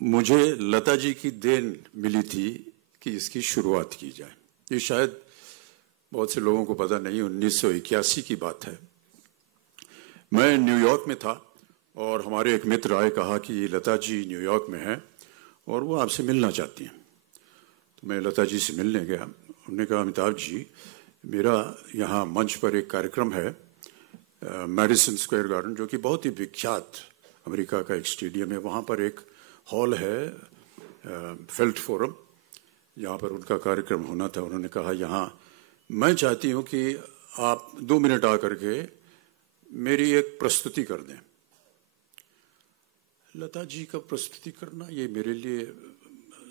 मुझे लता जी की देन मिली थी कि इसकी शुरुआत की जाए। ये शायद बहुत से लोगों को पता नहीं, 1981 की बात है। मैं न्यूयॉर्क में था और हमारे एक मित्र आए, कहा कि लता जी न्यूयॉर्क में हैं और वो आपसे मिलना चाहती हैं। तो मैं लता जी से मिलने गया। उन्होंने कहा, अमिताभ जी, मेरा यहाँ मंच पर एक कार्यक्रम है, मैडिसन स्क्वायर गार्डन, जो कि बहुत ही विख्यात अमेरिका का एक स्टेडियम है। वहाँ पर एक हॉल है, फेल्ट फोरम, जहाँ पर उनका कार्यक्रम होना था। उन्होंने कहा, यहाँ मैं चाहती हूँ कि आप 2 मिनट आकर के मेरी एक प्रस्तुति कर दें। लता जी का प्रस्तुति करना, ये मेरे लिए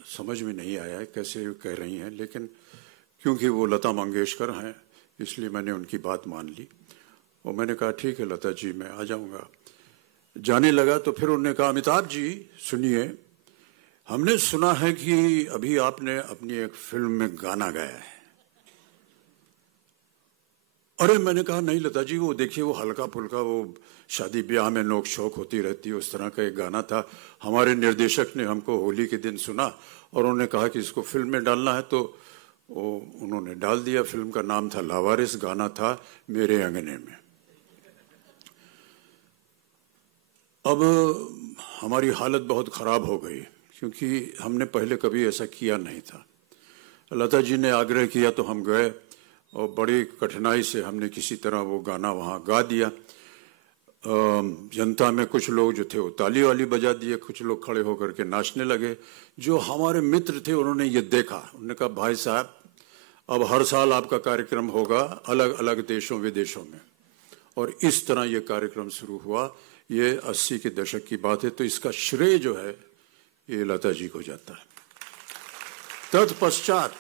समझ में नहीं आया है कैसे कह रही हैं, लेकिन क्योंकि वो लता मंगेशकर हैं इसलिए मैंने उनकी बात मान ली और मैंने कहा, ठीक है लता जी, मैं आ जाऊँगा। जाने लगा तो फिर उन्होंने कहा, अमिताभ जी सुनिए, हमने सुना है कि अभी आपने अपनी एक फिल्म में गाना गाया है। अरे मैंने कहा, नहीं लता जी, वो देखिए, वो हल्का फुल्का, वो शादी ब्याह में नोक शोक होती रहती है, उस तरह का एक गाना था। हमारे निर्देशक ने हमको होली के दिन सुना और उन्होंने कहा कि इसको फिल्म में डालना है, तो वो उन्होंने डाल दिया। फिल्म का नाम था लावारिस, गाना था मेरे अंगने में। अब हमारी हालत बहुत ख़राब हो गई क्योंकि हमने पहले कभी ऐसा किया नहीं था। लता जी ने आग्रह किया तो हम गए और बड़ी कठिनाई से हमने किसी तरह वो गाना वहाँ गा दिया। जनता में कुछ लोग जो थे वो ताली वाली बजा दिए, कुछ लोग खड़े होकर के नाचने लगे। जो हमारे मित्र थे उन्होंने ये देखा, उन्होंने कहा, भाई साहब, अब हर साल आपका कार्यक्रम होगा अलग अलग देशों विदेशों में। और इस तरह ये कार्यक्रम शुरू हुआ। ये 80 के दशक की बात है, तो इसका श्रेय जो है ये लता जी को जाता है। तत्पश्चात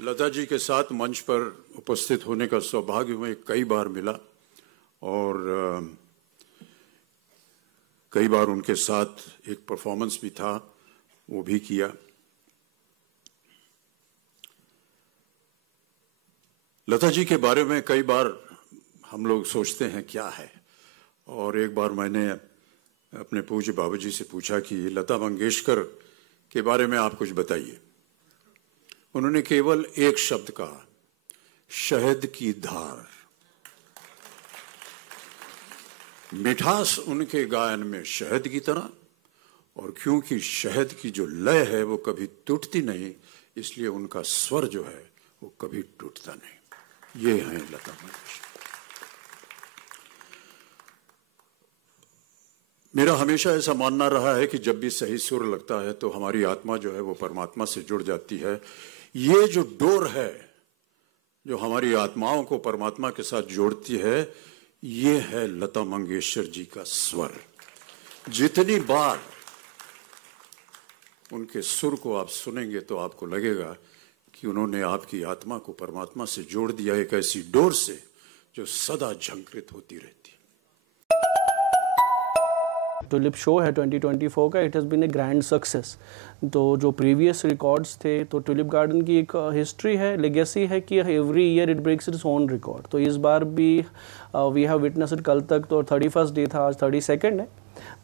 लता जी के साथ मंच पर उपस्थित होने का सौभाग्य हमें कई बार मिला और कई बार उनके साथ एक परफॉर्मेंस भी था, वो भी किया। लता जी के बारे में कई बार हम लोग सोचते हैं क्या है, और एक बार मैंने अपने पूज्य बाबूजी से पूछा कि लता मंगेशकर के बारे में आप कुछ बताइए। उन्होंने केवल एक शब्द कहा, शहद की धार। मिठास उनके गायन में शहद की तरह, और क्योंकि शहद की जो लय है वो कभी टूटती नहीं, इसलिए उनका स्वर जो है वो कभी टूटता नहीं। ये हैं लता मंगेशकर। मेरा हमेशा ऐसा मानना रहा है कि जब भी सही सुर लगता है तो हमारी आत्मा जो है वो परमात्मा से जुड़ जाती है। ये जो डोर है जो हमारी आत्माओं को परमात्मा के साथ जोड़ती है, ये है लता मंगेशकर जी का स्वर। जितनी बार उनके सुर को आप सुनेंगे तो आपको लगेगा कि उन्होंने आपकी आत्मा को परमात्मा से जोड़ दिया, एक ऐसी डोर से जो सदा झंकृत होती रहती है। ट्यूलिप शो है 2024 का, it has been a grand success. तो जो प्रीवियस रिकॉर्ड्स थे, तो ट्यूलिप गार्डन की एक हिस्ट्री है, लेगेसी है कि every year it breaks its own record. तो इस बार भी वी हैव विटनेस, कल तक तो 31st डे था, आज 32nd है।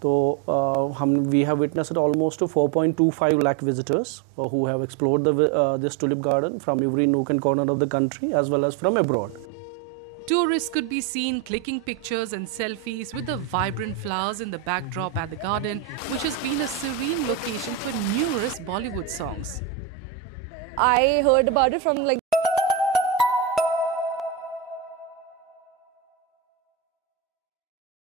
तो हम we have witnessed almost 4.25 lakh visitors who have explored this tulip garden from every nook and corner of the country as well as from abroad. Tourists could be seen clicking pictures and selfies with the vibrant flowers in the backdrop at the garden, which has been a serene location for numerous Bollywood songs. I heard about it from